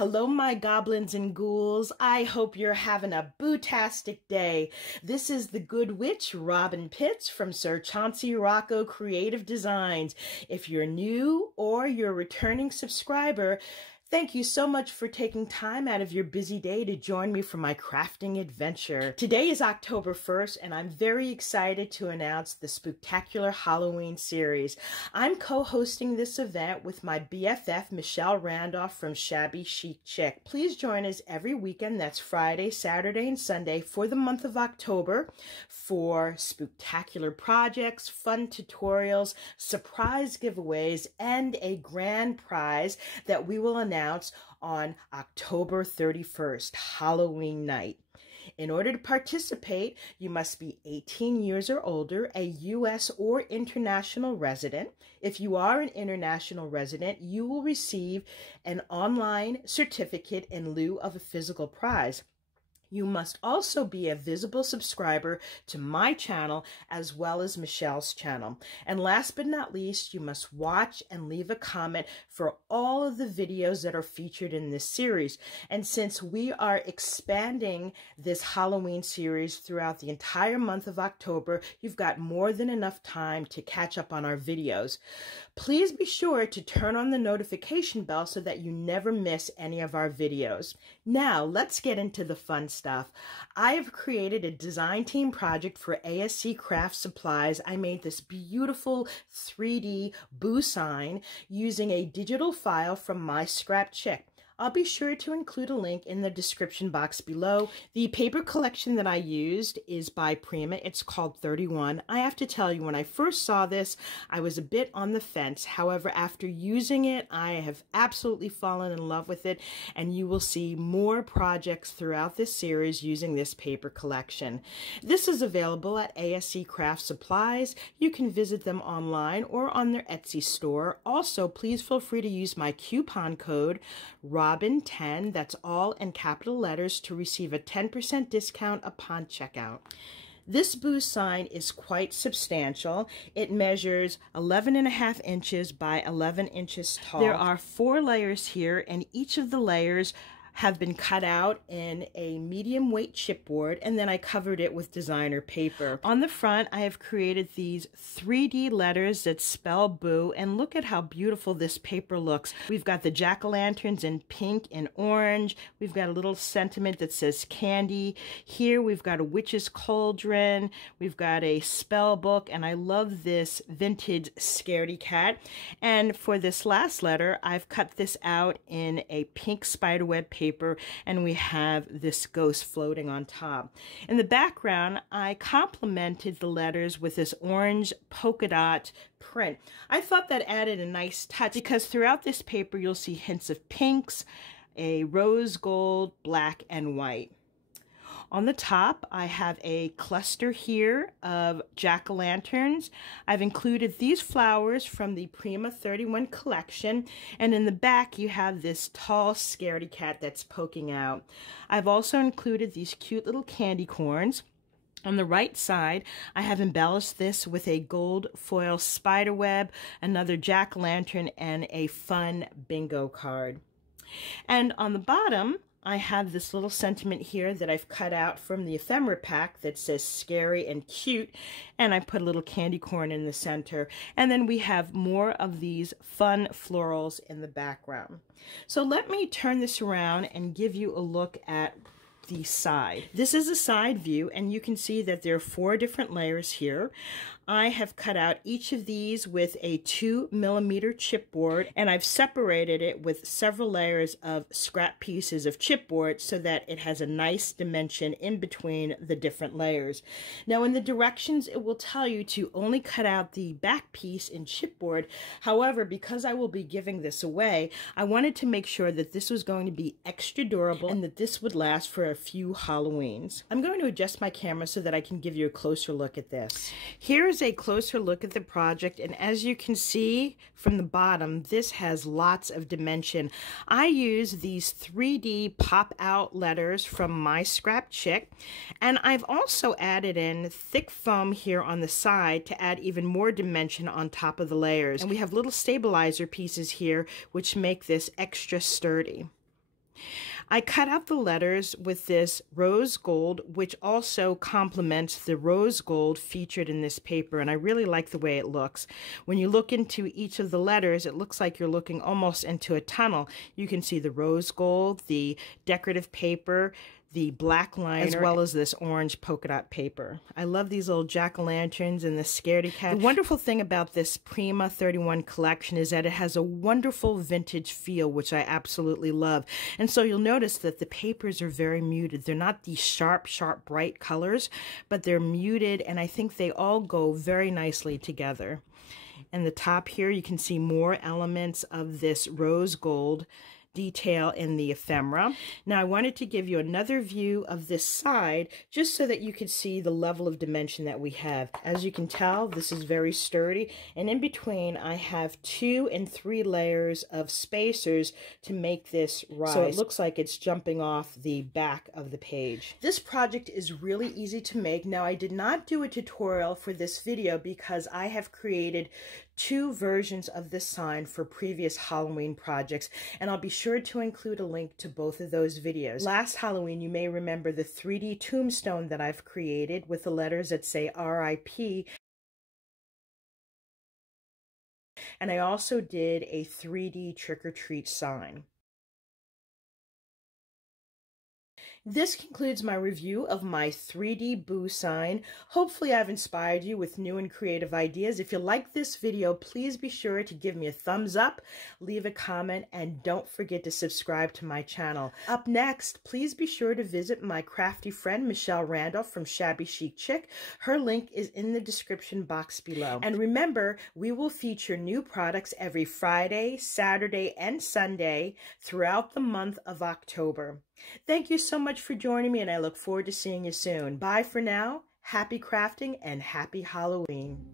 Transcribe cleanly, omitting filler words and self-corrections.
Hello, my goblins and ghouls. I hope you're having a bootastic day. This is the good witch, Robyn Pitts from Sir Chauncey Rocco Creative Designs. If you're new or you're a returning subscriber, thank you so much for taking time out of your busy day to join me for my crafting adventure. Today is October 1st, and I'm very excited to announce the Spooktacular Halloween series. I'm co-hosting this event with my BFF, Michelle Randolph from Shabby Chic Chick. Please join us every weekend, that's Friday, Saturday, and Sunday, for the month of October for spooktacular projects, fun tutorials, surprise giveaways, and a grand prize that we will announce on October 31st, Halloween night. In order to participate, you must be 18 years or older, a U.S. or international resident. If you are an international resident, you will receive an online certificate in lieu of a physical prize. You must also be a visible subscriber to my channel as well as Michelle's channel. And last but not least, you must watch and leave a comment for all of the videos that are featured in this series. And since we are expanding this Halloween series throughout the entire month of October, you've got more than enough time to catch up on our videos. Please be sure to turn on the notification bell so that you never miss any of our videos. Now, let's get into the fun stuff. I have created a design team project for ASC Craft Supplies. I made this beautiful 3D boo sign using a digital file from my Scrap Chick. I'll be sure to include a link in the description box below. The paper collection that I used is by Prima. It's called 31. I have to tell you, when I first saw this, I was a bit on the fence. However, after using it, I have absolutely fallen in love with it, and you will see more projects throughout this series using this paper collection. This is available at ASC Craft Supplies. You can visit them online or on their Etsy store. Also, please feel free to use my coupon code Robyn10, that's all in capital letters, to receive a 10% discount upon checkout. This boo sign is quite substantial. It measures 11.5 inches by 11 inches tall. There are 4 layers here, and each of the layers have been cut out in a medium weight chipboard, and then I covered it with designer paper. On the front, I have created these 3D letters that spell boo, and look at how beautiful this paper looks. We've got the jack-o'-lanterns in pink and orange. We've got a little sentiment that says candy. Here we've got a witch's cauldron. We've got a spell book, and I love this vintage scaredy cat. And for this last letter, I've cut this out in a pink spiderweb paper, and we have this ghost floating on top. In the background, I complemented the letters with this orange polka dot print. I thought that added a nice touch because throughout this paper you'll see hints of pinks, a rose gold, black, and white. On the top, I have a cluster here of jack-o'-lanterns. I've included these flowers from the Prima 31 collection, and in the back you have this tall scaredy cat that's poking out. I've also included these cute little candy corns. On the right side, I have embellished this with a gold foil spider web, another jack-o'-lantern, and a fun bingo card. And on the bottom, I have this little sentiment here that I've cut out from the ephemera pack that says scary and cute, and I put a little candy corn in the center. And then we have more of these fun florals in the background. So let me turn this around and give you a look at the side. This is a side view, and you can see that there are 4 different layers here. I have cut out each of these with a 2mm chipboard, and I've separated it with several layers of scrap pieces of chipboard so that it has a nice dimension in between the different layers. Now in the directions, it will tell you to only cut out the back piece in chipboard. However, because I will be giving this away, I wanted to make sure that this was going to be extra durable and that this would last for a few Halloweens. I'm going to adjust my camera so that I can give you a closer look at this. Here's a closer look at the project, and as you can see from the bottom, this has lots of dimension. I use these 3D pop out letters from my Scrap Chick, and I've also added in thick foam here on the side to add even more dimension on top of the layers. And we have little stabilizer pieces here which make this extra sturdy. I cut out the letters with this rose gold, which also complements the rose gold featured in this paper, and I really like the way it looks. When you look into each of the letters, it looks like you're looking almost into a tunnel. You can see the rose gold, the decorative paper, the black liner, as well as this orange polka dot paper. I love these little jack-o'-lanterns and the scaredy cat. The wonderful thing about this Prima 31 collection is that it has a wonderful vintage feel, which I absolutely love. And so you'll notice that the papers are very muted. They're not these sharp, bright colors, but they're muted, and I think they all go very nicely together. And the top here, you can see more elements of this rose gold detail in the ephemera. Now I wanted to give you another view of this side just so that you could see the level of dimension that we have. As you can tell, this is very sturdy, and in between I have 2 and 3 layers of spacers to make this rise. So it looks like it's jumping off the back of the page. This project is really easy to make. Now I did not do a tutorial for this video because I have created 2 versions of this sign for previous Halloween projects, and I'll be sure to include a link to both of those videos. Last Halloween, you may remember the 3D tombstone that I've created with the letters that say RIP, and I also did a 3D trick-or-treat sign. This concludes my review of my 3D Boo sign. Hopefully I've inspired you with new and creative ideas. If you like this video, please be sure to give me a thumbs up, leave a comment, and don't forget to subscribe to my channel. Up next, please be sure to visit my crafty friend Michelle Randolph from Shabby Chic Chick. Her link is in the description box below. And remember, we will feature new products every Friday, Saturday, and Sunday throughout the month of October. Thank you so much for joining me, and I look forward to seeing you soon. Bye for now. Happy crafting and happy Halloween.